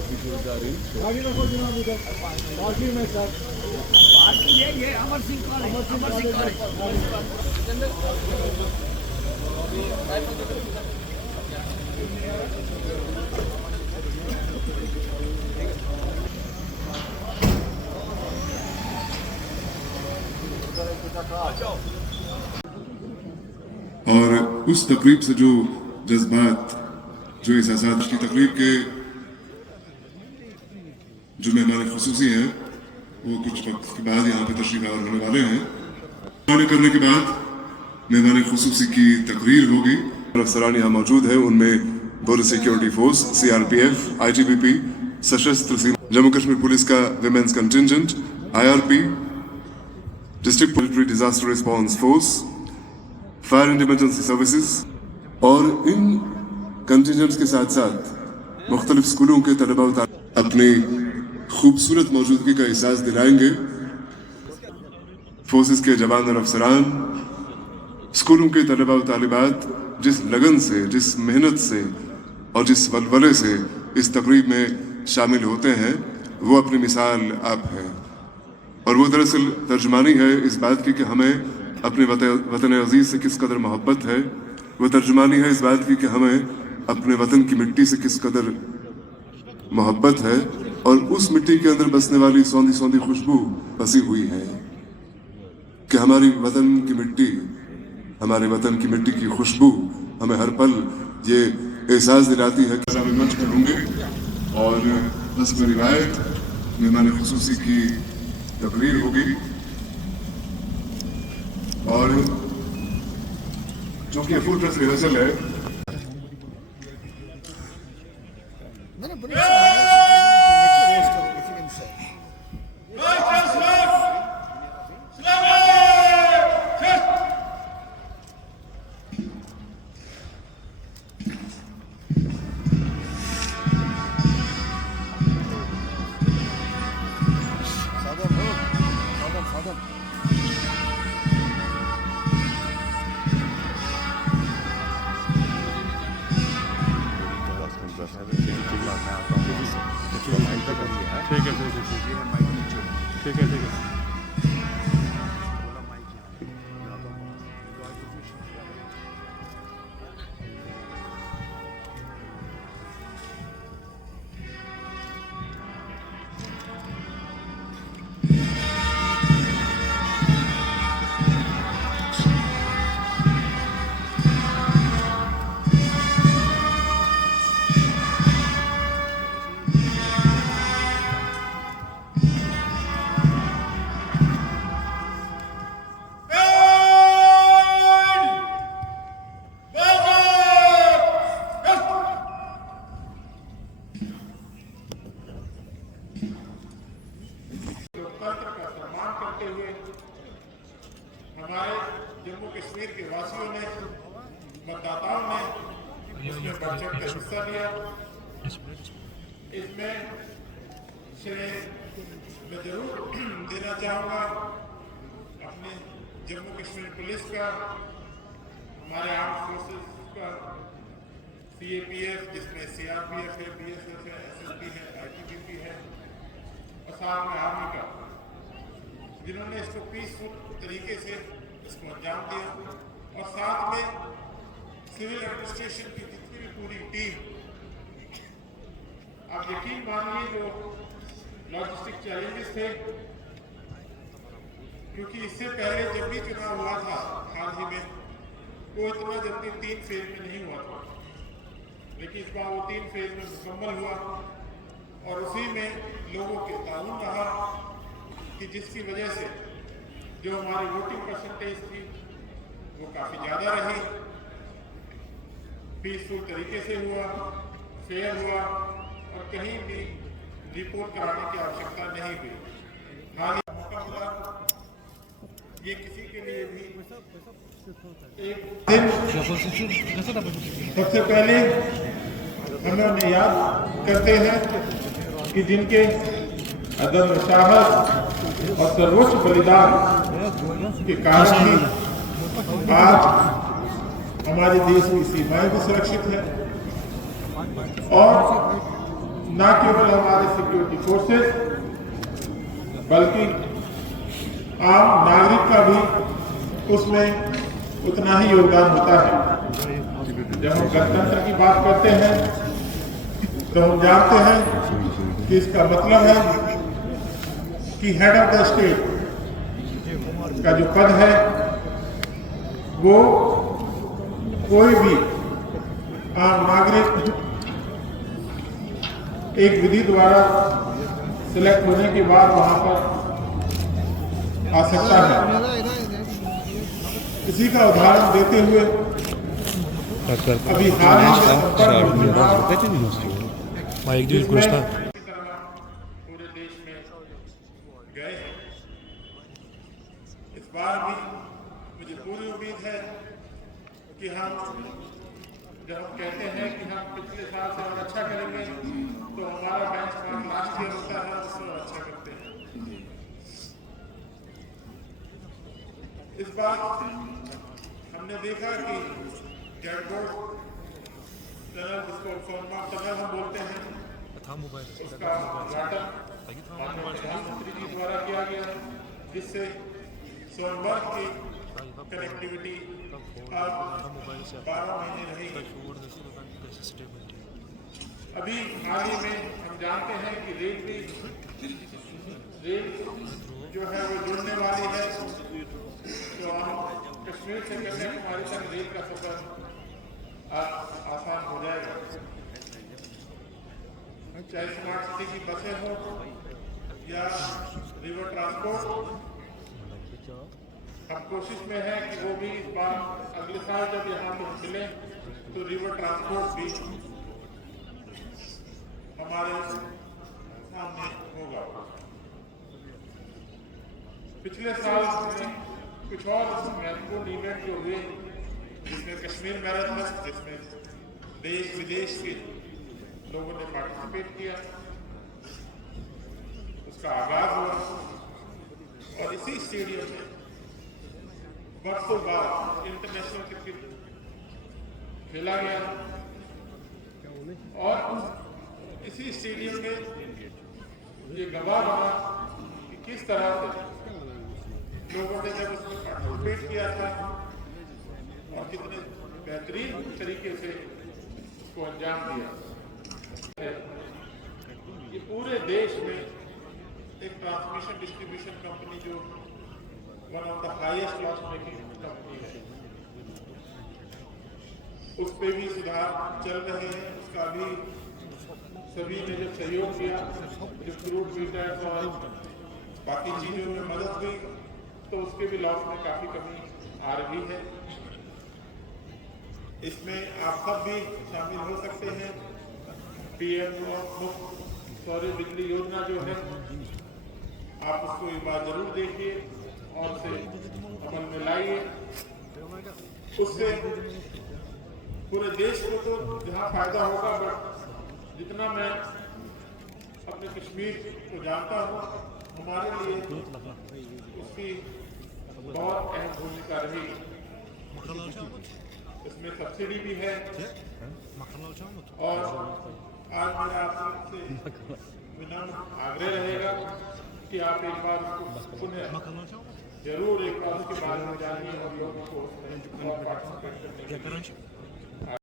Officials are in. आगे रखो जनाब उधर पार्टी में सर ये अमर सिंह कॉलेज और उस तकरीब से जो जज्बात, जो एहसासात की तकरीब के जो मेहमान खुसूसी हैं वो कुछ वक्त के बाद यहाँ पे तशरीफ आवर होने वाले हैं। रवाना करने के बाद मेहमान खुसूसी की तकरीर होगी। अफसरान यहाँ मौजूद है, उनमें border security force, CRPF, ITBP, सशस्त्र सीमा, जम्मू कश्मीर पुलिस का women's contingent, IRP, district military disaster response force, fire and emergency services, और इन कंटिजेंट्स के साथ साथ मुख्तलिफ स्कूलों के तलबा अपनी खूबसूरत मौजूदगी का एहसास दिलाएंगे। फोर्सेस के जवान और अफसरान, स्कूलों के तलबा और तालिबात जिस लगन से, जिस मेहनत से और जिस वलवले से इस तकरीब में शामिल होते हैं, वो अपनी मिसाल आप हैं। और वो दरअसल तर्जुमानी है इस बात की कि हमें अपने वतन अजीज से किस कदर मोहब्बत है। वो तर्जुमानी है इस बात की कि हमें अपने वतन की मिट्टी से किस कदर मोहब्बत है, और उस मिट्टी के अंदर बसने वाली सौंधी सौंधी खुशबू बसी हुई है कि हमारी वतन की मिट्टी, हमारे वतन की मिट्टी की खुशबू हमें हर पल ये एहसास दिलाती है कि मंच पर होंगे और रस्म रिवायत मेहमान खुसूसी की तकरीर होगी। और जो कि फुल ड्रेस रिहर्सल है, ठीक है। हमारे जम्मू कश्मीर के वासियों ने, मतदाताओं ने इसमें बढ़ चढ़ कर हिस्सा लिया। इसमें श्रेय मैं जरूर देना चाहूँगा अपने जम्मू कश्मीर पुलिस का, हमारे आर्म फोर्सेस का, CAPF जिसमें CRPF है, BSF है, SSB है, ITBP है, और साथ में आर्मी का, जिन्होंने इसको पीसफुल तरीके से इसको अंजाम दिया। और साथ में सिविल एडमिनिस्ट्रेशन की जितनी भी पूरी टीम, आप यकीन मानिए जो लॉजिस्टिक चैलेंजेस थे, क्योंकि इससे पहले जब भी चुनाव हुआ था हाल ही में, वो इतना जल्दी 3 फेज में नहीं हुआ था, लेकिन इस बार वो 3 फेज में मुकम्मल हुआ। और उसी में लोगों के ताउन रहा कि जिसकी वजह से जो हमारी वोटिंग परसेंटेज थी वो काफ़ी ज़्यादा रही, पीसफुल तरीके से हुआ, फेयर हुआ, और कहीं भी रिपोर्ट कराने की आवश्यकता नहीं हुई। हाल ही मौका मिला, ये किसी के लिए भी एक दिन सबसे पहले हम उन्हें याद करते हैं कि जिनके अदम साहस और सर्वोच्च बलिदान के कारण ही आज हमारे देश की सीमाएं भी सुरक्षित है और न केवल हमारे सिक्योरिटी फोर्सेस बल्कि आम नागरिक का भी उसमें उतना ही योगदान होता है। जब हम गणतंत्र की बात करते हैं तो हम जानते हैं कि इसका मतलब है कि हेड ऑफ द स्टेट का जो पद है वो कोई भी आम नागरिक एक विधि द्वारा सिलेक्ट होने के बाद वहां पर आ सकता है। इसी का उदाहरण देते हुए अभी हाल ही में पूरे देश में गए। इस बार भी मुझे पूरी उम्मीद है कि हम जब हम कहते हैं कि हम पिछले साल से और अच्छा करेंगे तो हमारा बेंचमार्क लास्ट ईयर होता है, उससे और अच्छा करते हैं। इस बार हमने देखा कि गैटबोर्ड टनल, जिसको सोनमार्ग टनल हम बोलते हैं, उसका उद्घाटन प्रधानमंत्री जी द्वारा किया गया, जिससे सोनमार्ग की कनेक्टिविटी अब 12 महीने रहेगी। अभी हाल ही में हम जानते हैं कि रेल जो है वो जुड़ने वाली है, तो हम कश्मीर से कन्याकुमारी तक रेल का सफर आसान हो जाएगा। चाहे स्मार्ट सिटी की बसें हो या रिवर ट्रांसपोर्ट, हम कोशिश में है कि वो भी इस बार अगले साल जब यहाँ पे मिले तो रिवर ट्रांसपोर्ट भी हमारे सामने होगा। पिछले साल में कुछ और महत्वपूर्ण इवेंट जो हुए, जिसमें कश्मीर मैराथन, जिसमें देश विदेश के लोगों ने पार्टिसिपेट किया, उसका आगाज हुआ और इसी स्टेडियम में बरसों बाद इंटरनेशनल क्रिकेट खेला गया और इसी स्टेडियम में ये गवाह बना कि किस तरह से लोगों ने जब उसमें पार्टिसिपेट किया था और कितने बेहतरीन तरीके से उसको अंजाम दिया। ये पूरे देश में एक ट्रांसमिशन डिस्ट्रीब्यूशन कंपनी जो one of the highest loss making company है, उस पे भी सुधार चल रहे हैं। उसका भी सभी ने जब सहयोग किया, जो फ्रूट फीडर्स और बाकी चीजों में मदद हुई, तो उसके भी लॉस में काफी कमी आ रही है। इसमें आप सब भी शामिल हो सकते हैं। पीएम सौर बिजली योजना जो है, आप उसको एक बार जरूर देखिए और उसे अमल में लाइए। उससे पूरे देश को तो जहाँ फायदा होगा, बट जितना मैं अपने कश्मीर को जानता हूँ, हमारे लिए उसकी बहुत अहम भूमिका रही। इसमें सब्सिडी भी है और आज मेरा आप सबसे विनम्र आग्रह रहेगा कि आप एक बार उसको सुने, जरूर एक बार उसके बारे में जानिए और लोगों को उसमें पार्टिसिपेट करने